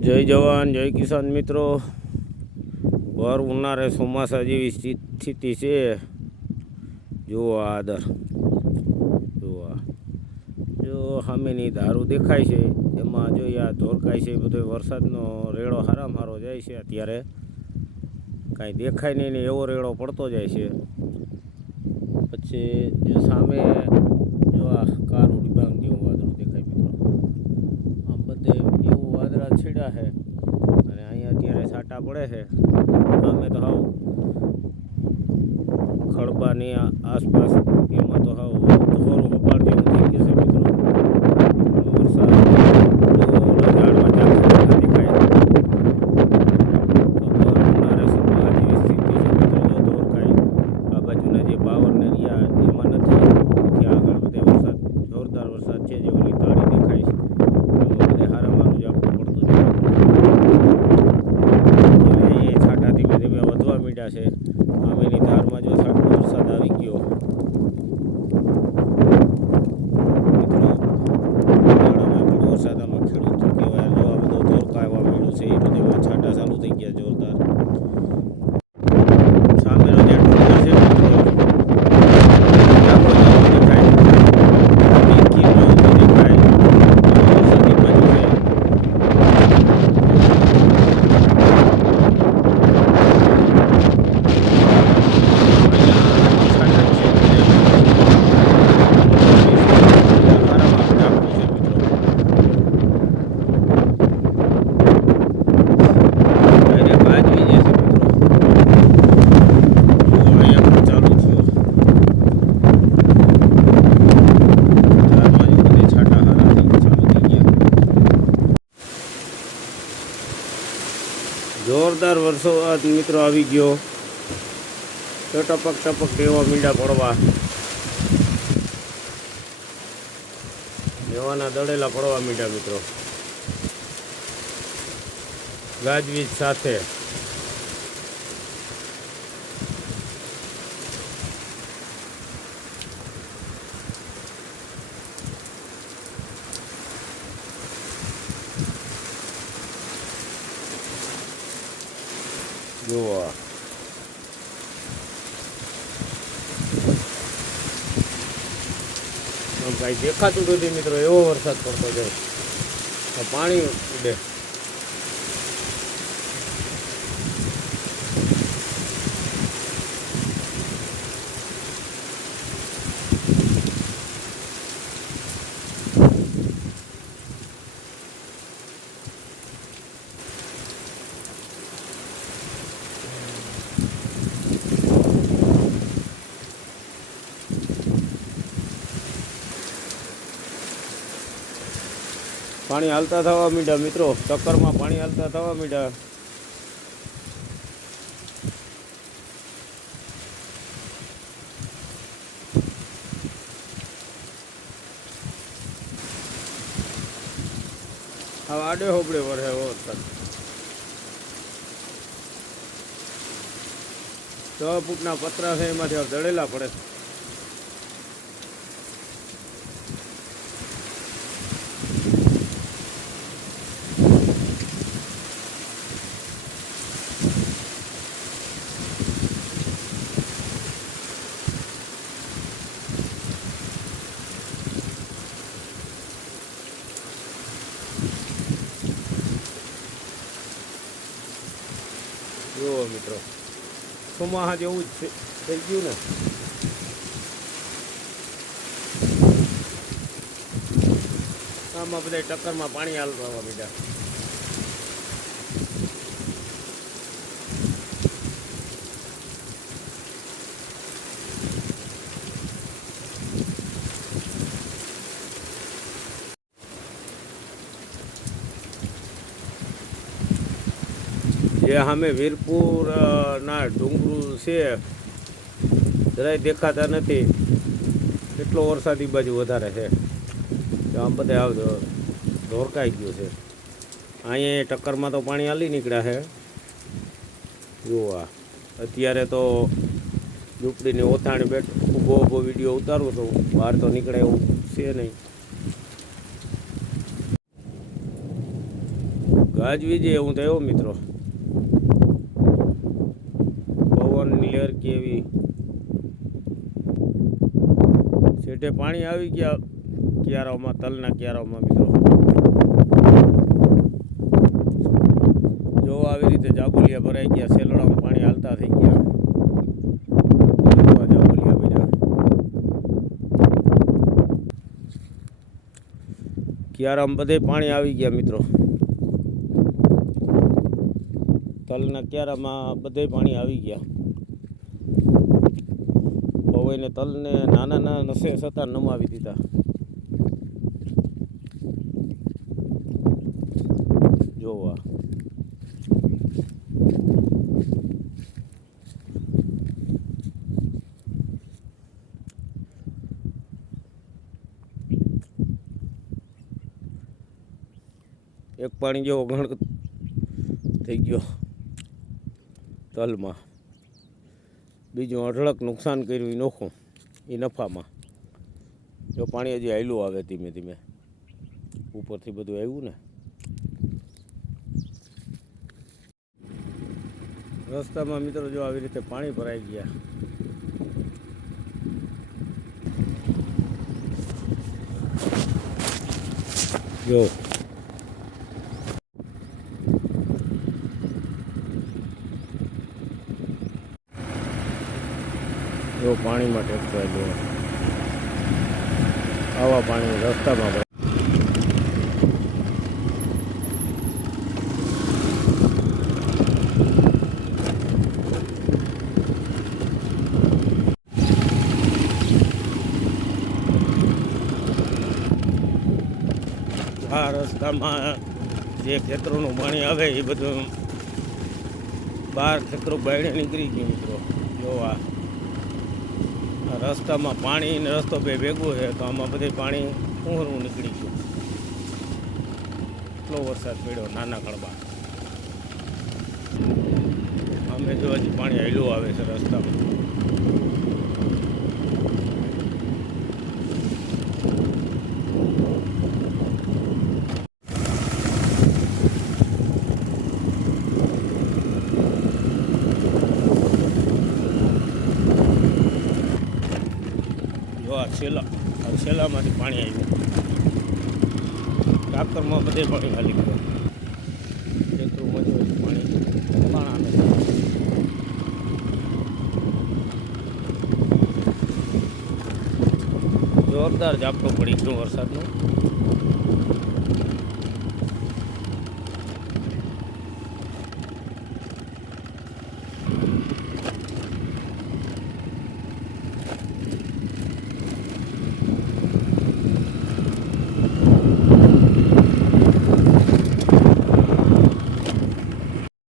જય જવાન જય કિસાન મિત્રો, ભર ઉનાળે ચોમાસા જેવી સ્થિતિ છે. જુઓ આદર, જુઓ જો સામેની ધારું દેખાય છે, એમાં જો આ ધોરકાય છે. બધો વરસાદનો રેડો હારામાં હારો જાય છે. અત્યારે કાંઈ દેખાય નહીં ને એવો રેડો પડતો જાય છે. પછી જો સામે જો આ કારું ડિબાંગ જેવું વાદળું દેખાય મિત્રો, આમ બધે એવું વાદળા છેડ્યા છે અને અહીંયા અત્યારે છાંટા પડે છે. અમે તો હાવ ખડબાની આસપાસ એમાં તો હાવ થોડું કપાળ જેવું થઈ ગયું છે મિત્રો. વરસાદ ઝાડમાં દેખાય ઉનાળે સભા જેવી સ્થિતિ છે મિત્રો. જો ધોરકાય આ બાજુના જે બાવરને રહ્યા એમાં નથી, ત્યાં આગળ બધે વરસાદ જોરદાર વરસાદ છે. જે ઓલી તાળી દેખાય છે એમાં બધે હારામારું જ આપવું પડતું છે. એ છાંટા ધીમે ધીમે વધવા માંડ્યા છે. આમેની ધારમાં જો છાંટો વરસાદ આવી ગયો મિત્રો, ઉનાળામાં પણ વરસાદ આમાં ખેડૂત કહેવાય. જો આ બધો ધોરકા આવવા માંડ્યું છે, એ બધે છાંટા ચાલુ થઈ ગયા જોરદાર. સામેનો જે ડુંગર છે મિત્રો, જોરદાર વરસાદ મિત્રો આવી ગયો. તો ટપક ટપક એવા મીંડા પડવા, એવાના દળેલા પડવા મીંડા મિત્રો, ગાજવીજ સાથે. જુઓ કાંઈ દેખાતું નથી મિત્રો, એવો વરસાદ પડતો જાય. પાણી ઉડે. પાણી હાલતા થવા માંડ્યા મિત્રો, ટક્કરમાં પાણી હાલતા થવા માંડ્યા. હવે આડે હોબડે વરસે વરસાદ. 6 ફૂટના પતરા છે, એમાંથી દળેલા પડે. જુઓ મિત્રો, ચોમાસા જેવું જ થઈ ગયું ને. આમાં બધા ટક્કરમાં પાણી હાલતું આવવા બીજા. જે સામે વીરપુર ના ડુંગરું છે, જરાય દેખાતા નથી. કેટલો વરસાદ એ બાજુ વધારે છે. આમ બધે ધોરકાઈ ગયું છે. અહીંયા ટક્કરમાં તો પાણી હાલી નીકળ્યા છે. જુઓ અત્યારે તો ઝૂંપડીની ઓથાણી ઊભો વિડીયો ઉતારું છું. બહાર તો નીકળે એવું છે નહીં. ગાજવીજ એવું થયું મિત્રો, પવનની લહેર કેવી, છેટે પાણી આવી ગયા ક્યારાઓમાં, તલના ક્યારાઓમાં મિત્રો. જો આવી રીતે જાબુલિયા ભરાઈ ગયા, સેલડામાં પાણી હાલતા થઈ ગયા. જાબુલિયા બધા ક્યારામાં બધે પાણી આવી ગયા મિત્રો. તલના ક્યારામાં બધે પાણી આવી ગયા. પવને તલને નાના નાના નસે છતાં નમાવી દીધા. જોવા એક પાણી જેવો ઘણ થઈ ગયો તલમાં, બીજું અઢળક નુકસાન કર્યું એ નોખું એ નફામાં. જો પાણી હજી હાલ્યું આવે ધીમે ધીમે, ઉપરથી બધું આવ્યું ને. રસ્તામાં મિત્રો જો આવી રીતે પાણી ભરાઈ ગયા. જો પાણીમાં ટેક્ટર જો આવા પાણી રસ્તામાં ભરાય. આ રસ્તામાં જે ખેતરોનું પાણી આવે એ બધું બહાર ખેતરો બાયણે નીકળી ગયું મિત્રો. જોવા રસ્તામાં પાણી ને રસ્તો બે ભેગું છે તો આમાં બધે પાણી ઉહરવું નીકળી ગયું. એટલો વરસાદ પડ્યો, નાના કડબા. અમે જો હજી પાણી હાલ્યું આવે છે રસ્તામાં. છેલ્લામાંથી પાણી આવ્યું, ટાંકરમાં બધે પાણી હાલી ગયું. ખેતરોમાં જો પાણી પાણા નથી. જોરદાર ઝાપટું પડી ગયું વરસાદનું.